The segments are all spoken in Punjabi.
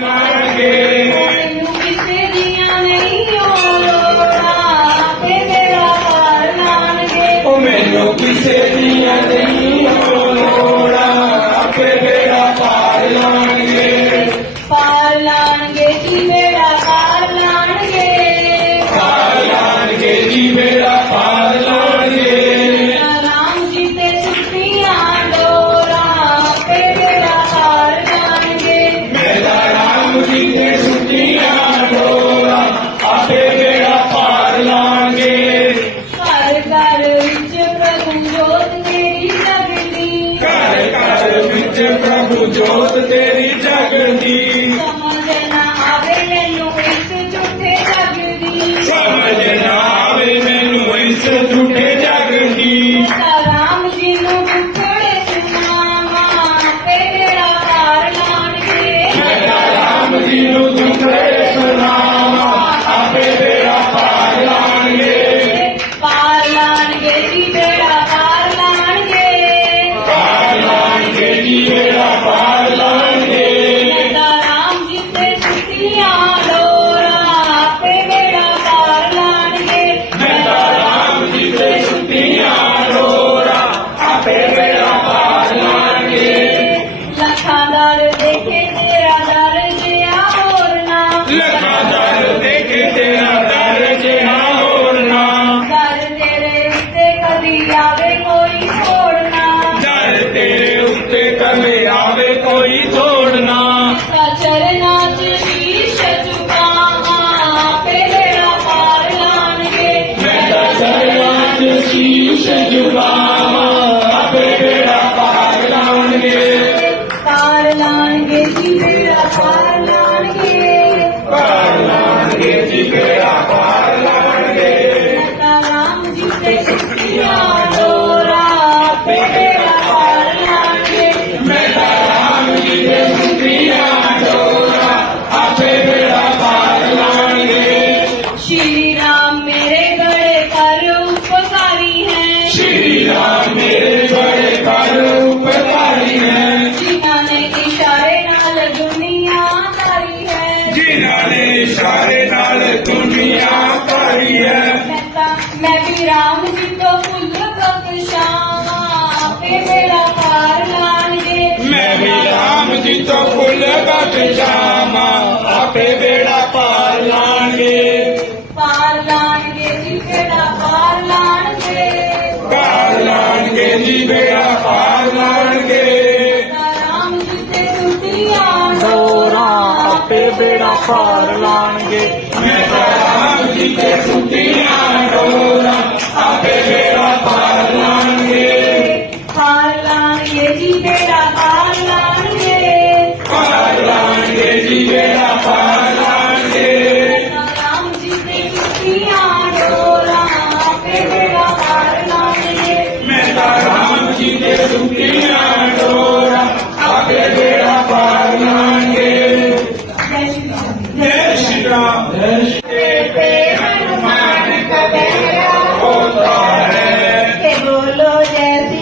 Yeah. Joe. ਪਾਰ ਲਾਣਗੇ ਪਾਰ ਲਾਣਗੇ ਜੀ ਗਿਆ ਪਾਰ ਲਾਣਗੇ ਸਦਾ ਰਾਮ ਜੀ ਤੇ ਸ਼ਕਤੀਆਂ ਡੋਰਾ ਤੇ ਗਿਆ ਪਾਰ ਲਾਣਗੇ ਮੈਂ ਤਾਂ ਰਾਮ ਜੀ ਤੇ ਸ਼ਕਤੀਆਂ ਡੋਰਾ ਆਪੇ ਬੇੜਾ ਪਾਰ ਲਾਣਗੇ ਸ਼੍ਰੀ ਰਾਮ ਮੇਰੇ ਗਲੇ ਜਿਨ੍ਹਾਂ ਨੇ ਇਸ਼ਾਰੇ ਨਾਲ ਦੁਨੀਆ ਪਾਈ ਹੈ ਮੈਂ ਵੀ ਰਾਮ ਜੀ ਤੋਂ ਫੁੱਲ ਬਖਸ਼ਾਂ ਆਪੇ ਮੇਰਾ ਪਾਰ ਲਾਣਗੇ। ਮੈਂ ਵੀ ਰਾਮ ਜੀ ਤੋਂ ਫੁੱਲ ਬਖਸ਼ਾਂ ਆਪੇ ਬੇੜਾ ਪਾਰ ਲਾਣਗੇ। ਆਪੇ ਬੇੜਾ ਪਾਰ ਲਾਣਗੇ। ਮੈਂ ਤਾਂ ਆਪ ਜੀ ਤੇ ਸੁਣੀਆਂ ਰੋਣਾ ਆਪੇ ਬੇੜਾ ਪਾਰ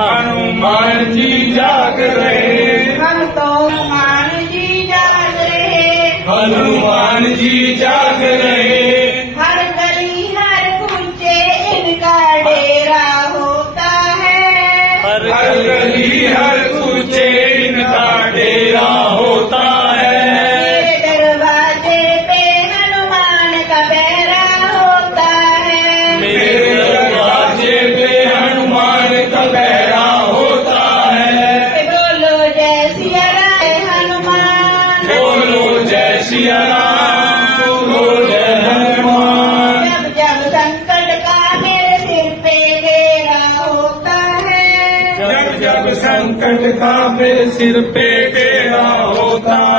हनुमान जी जाग रहे हम तो हनुमान जी जाग रहे हनुमान जी जाग रहे सिया राम बोले हनुमान जब जब संकट का मेरे सिर पे घेरा होता है जब जब संकट का मेरे सिर पे घेरा होता है